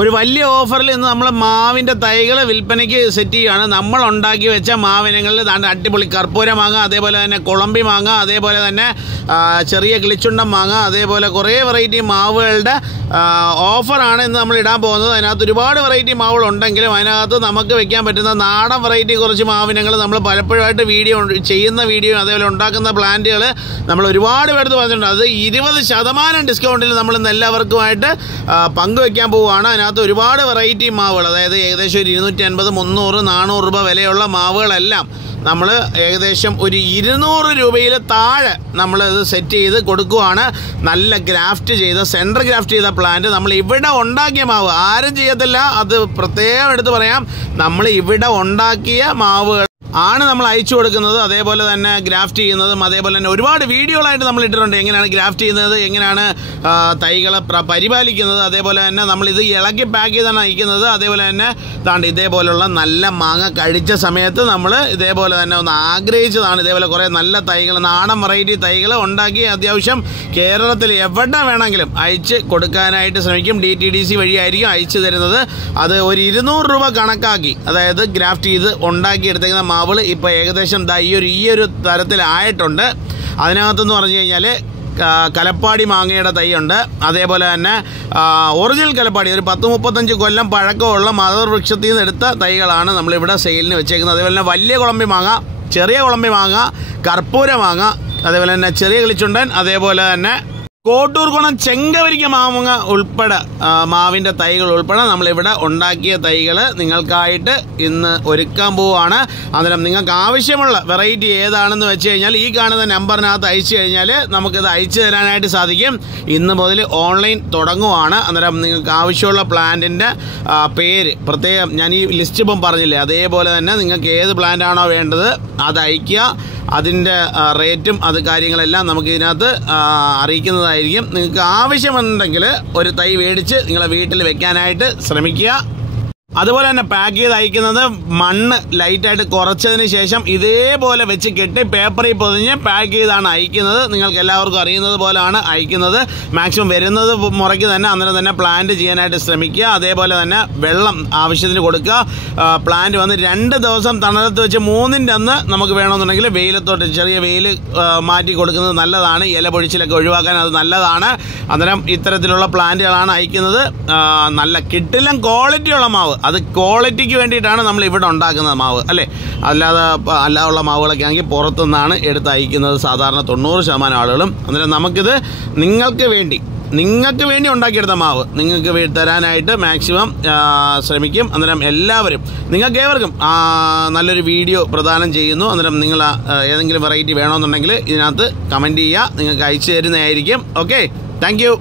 ഒരു വലിയ ഓഫറിൽ ഇന്ന് നമ്മൾ മാവിൻ്റെ തൈകൾ വിൽപ്പനയ്ക്ക് സെറ്റ് ചെയ്യുകയാണ്. നമ്മൾ ഉണ്ടാക്കി വെച്ച മാവിനങ്ങളിൽ അടിപൊളി കർപ്പൂര മാങ്ങ, അതേപോലെ തന്നെ കുളമ്പി മാങ്ങ, അതേപോലെ തന്നെ ചെറിയ കിളിച്ചുണ്ടൻ മാങ്ങ, അതേപോലെ കുറേ വെറൈറ്റി മാവുകളുടെ ഓഫറാണ് ഇന്ന് നമ്മൾ ഇടാൻ പോകുന്നത്. അതിനകത്ത് ഒരുപാട് വെറൈറ്റി മാവുകളുണ്ടെങ്കിലും അതിനകത്ത് നമുക്ക് വെക്കാൻ പറ്റുന്ന നാടൻ വെറൈറ്റി കുറച്ച് മാവിനങ്ങൾ നമ്മൾ പലപ്പോഴായിട്ട് ചെയ്യുന്ന വീഡിയോ അതേപോലെ ഉണ്ടാക്കുന്ന പ്ലാന്റുകൾ നമ്മൾ ഒരുപാട് പേർക്ക് പറഞ്ഞിട്ടുണ്ട്. അത് 20% ഡിസ്കൗണ്ടിൽ നമ്മൾ ഇന്ന് എല്ലാവർക്കുമായിട്ട് പങ്കുവെക്കാൻ പോവുകയാണ്. അതിനകത്ത് ഒരുപാട് വെറൈറ്റി മാവുകൾ, അതായത് ഏകദേശം ഒരു 250, 300, 400 രൂപ വിലയുള്ള മാവുകളെല്ലാം നമ്മൾ ഏകദേശം ഒരു 200 രൂപയിൽ താഴെ നമ്മളിത് സെറ്റ് ചെയ്ത് കൊടുക്കുകയാണ്. നല്ല ഗ്രാഫ്റ്റ് ചെയ്ത സെൻട്രൽ ഗ്രാഫ്റ്റ് ചെയ്ത പ്ലാന്റ് നമ്മൾ ഇവിടെ ഉണ്ടാക്കിയ മാവ് ആരും ചെയ്യത്തില്ല. അത് പ്രത്യേകം എടുത്ത് പറയാം, നമ്മൾ ഇവിടെ ഉണ്ടാക്കിയ മാവുകൾ ആണ് നമ്മൾ അയച്ചു കൊടുക്കുന്നത്. അതേപോലെ തന്നെ ഗ്രാഫ്റ്റ് ചെയ്യുന്നതും അതേപോലെ തന്നെ ഒരുപാട് വീഡിയോകളായിട്ട് നമ്മൾ ഇട്ടിട്ടുണ്ട്. എങ്ങനെയാണ് ഗ്രാഫ്റ്റ് ചെയ്യുന്നത്, എങ്ങനെയാണ് തൈകളെ പരിപാലിക്കുന്നത്, അതേപോലെ തന്നെ നമ്മളിത് ഇളക്കി പാക്ക് ചെയ്താണ് അയക്കുന്നത്. അതേപോലെ തന്നെ ഇതേപോലുള്ള നല്ല മാങ്ങ കഴിച്ച സമയത്ത് നമ്മൾ ഇതേപോലെ തന്നെ ഒന്ന് ആഗ്രഹിച്ചതാണ്. ഇതേപോലെ കുറേ നല്ല തൈകൾ, നാടൻ വെറൈറ്റി തൈകൾ ഉണ്ടാക്കി അത്യാവശ്യം കേരളത്തിൽ എവിടെ വേണമെങ്കിലും അയച്ച് കൊടുക്കാനായിട്ട് ശ്രമിക്കും. DTDC വഴിയായിരിക്കും അയച്ചു തരുന്നത്. അത് ഒരു 200 രൂപ കണക്കാക്കി, അതായത് ഗ്രാഫ്റ്റ് ചെയ്ത് ഉണ്ടാക്കിയെടുത്തേക്കുന്ന മാവ് ഇപ്പോൾ ഏകദേശം ഈ ഒരു തരത്തിലായിട്ടുണ്ട്. അതിനകത്തെന്ന് പറഞ്ഞു കഴിഞ്ഞാൽ കലപ്പാടി മാങ്ങയുടെ തൈയുണ്ട്, അതേപോലെ തന്നെ ഒറിജിനൽ കലപ്പാടി ഒരു 10-35 കൊല്ലം പഴക്കമുള്ള മദർ വൃക്ഷത്തിൽ നിന്ന് എടുത്ത തൈകളാണ് നമ്മളിവിടെ സെയിലിന് വെച്ചേക്കുന്നത്. അതേപോലെ തന്നെ വലിയ കുളമ്പി മാങ്ങ, ചെറിയ കുളമ്പി മാങ്ങ, കർപ്പൂര മാങ്ങ, അതേപോലെ തന്നെ ചെറിയ കിളിച്ചുണ്ടൻ, അതേപോലെ തന്നെ കോട്ടൂർ കുണം ചെങ്കവരിക്ക മാങ്ങ ഉൾപ്പെടെ മാവിൻ്റെ തൈകൾ ഉൾപ്പെടെ നമ്മളിവിടെ ഉണ്ടാക്കിയ തൈകൾ നിങ്ങൾക്കായിട്ട് ഇന്ന് ഒരുക്കാൻ പോവുകയാണ്. അന്നേരം നിങ്ങൾക്ക് ആവശ്യമുള്ള വെറൈറ്റി ഏതാണെന്ന് വെച്ച് കഴിഞ്ഞാൽ ഈ കാണുന്ന നമ്പറിനകത്ത് അയച്ചു കഴിഞ്ഞാൽ നമുക്കിത് അയച്ചു തരാനായിട്ട് സാധിക്കും. ഇന്ന് മുതൽ ഓൺലൈൻ തുടങ്ങുവാണ്. അന്നേരം നിങ്ങൾക്ക് ആവശ്യമുള്ള പ്ലാന്റിൻ്റെ പേര് പ്രത്യേകം ഞാൻ ഈ ലിസ്റ്റ് ഇപ്പം പറഞ്ഞില്ലേ, അതേപോലെ തന്നെ നിങ്ങൾക്ക് ഏത് പ്ലാന്റാണോ വേണ്ടത് അത് അയയ്ക്കുക. അതിൻ്റെ റേറ്റും അത് കാര്യങ്ങളെല്ലാം നമുക്ക് ഇതിനകത്ത് അറിയിക്കുന്നതായിരിക്കും. നിങ്ങൾക്ക് ആവശ്യമുണ്ടെങ്കിൽ ഒരു തൈ മേടിച്ച് നിങ്ങളെ വീട്ടിൽ വെക്കാനായിട്ട് ശ്രമിക്കുക. അതുപോലെ തന്നെ പാക്ക് ചെയ്ത് അയക്കുന്നത് മണ്ണ് ലൈറ്റായിട്ട് കുറച്ചതിന് ശേഷം ഇതേപോലെ വെച്ച് കെട്ടി പേപ്പറിൽ പൊതിഞ്ഞ് പാക്ക് ചെയ്താണ് അയക്കുന്നത്. നിങ്ങൾക്ക് എല്ലാവർക്കും അറിയുന്നത് പോലെയാണ് അയക്കുന്നത്. മാക്സിമം വരുന്നത് മുറയ്ക്ക് തന്നെ അന്നേരം തന്നെ പ്ലാന്റ് ചെയ്യാനായിട്ട് ശ്രമിക്കുക. അതേപോലെ തന്നെ വെള്ളം ആവശ്യത്തിന് കൊടുക്കുക. പ്ലാന്റ് വന്ന് 2 ദിവസം തണലത്ത് വെച്ച് 3ൻ്റെ അന്ന് നമുക്ക് വേണമെന്നുണ്ടെങ്കിൽ വെയിലത്തോട്ട് ചെറിയ വെയിൽ മാറ്റി കൊടുക്കുന്നത് നല്ലതാണ്. ഇല പൊഴിച്ചിലൊക്കെ ഒഴിവാക്കാൻ അത് നല്ലതാണ്. അന്നേരം ഇത്തരത്തിലുള്ള പ്ലാന്റുകളാണ് അയക്കുന്നത്. നല്ല കിട്ടിലും ക്വാളിറ്റിയുള്ള മാവ്, അത് ക്വാളിറ്റിക്ക് വേണ്ടിയിട്ടാണ് നമ്മൾ ഇവിടെ ഉണ്ടാക്കുന്ന മാവ് അല്ലേ. അല്ലാതുള്ള മാവുകളൊക്കെ ആണെങ്കിൽ പുറത്തുനിന്നാണ് എടുത്ത് അയക്കുന്നത് സാധാരണ 90% ആളുകളും. അന്നേരം നമുക്കിത് നിങ്ങൾക്ക് വേണ്ടി ഉണ്ടാക്കിയെടുത്ത മാവ് നിങ്ങൾക്ക് തരാനായിട്ട് മാക്സിമം ശ്രമിക്കും. അന്നേരം എല്ലാവരും നിങ്ങൾക്ക് ഏവർക്കും നല്ലൊരു വീഡിയോ പ്രദാനം ചെയ്യുന്നു. അന്നേരം നിങ്ങൾ ഏതെങ്കിലും വെറൈറ്റി വേണമെന്നുണ്ടെങ്കിൽ ഇതിനകത്ത് കമൻറ്റ് ചെയ്യുക, നിങ്ങൾക്ക് അയച്ചു തരുന്നതായിരിക്കും. Okay, thank you.